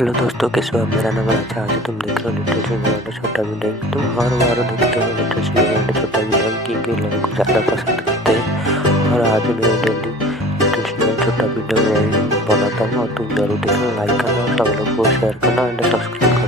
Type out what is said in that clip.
Hello दोस्तों, कैसे हो आप? मेरा नाम राजा। आज तुम देख रहे हो लिटिल सिंह छोटा वीडियो। तुम हर बार देखते हो लिटिल सिंह छोटा वीडियो क्योंकि लोगों को ज़्यादा पसंद करते हैं। और आज मैं डेली लिटिल सिंह छोटा वीडियो बनाता हूँ और तुम जरूर देखना, लाइक करना और सब लोग को शेयर करना एंड सब्सक्राइब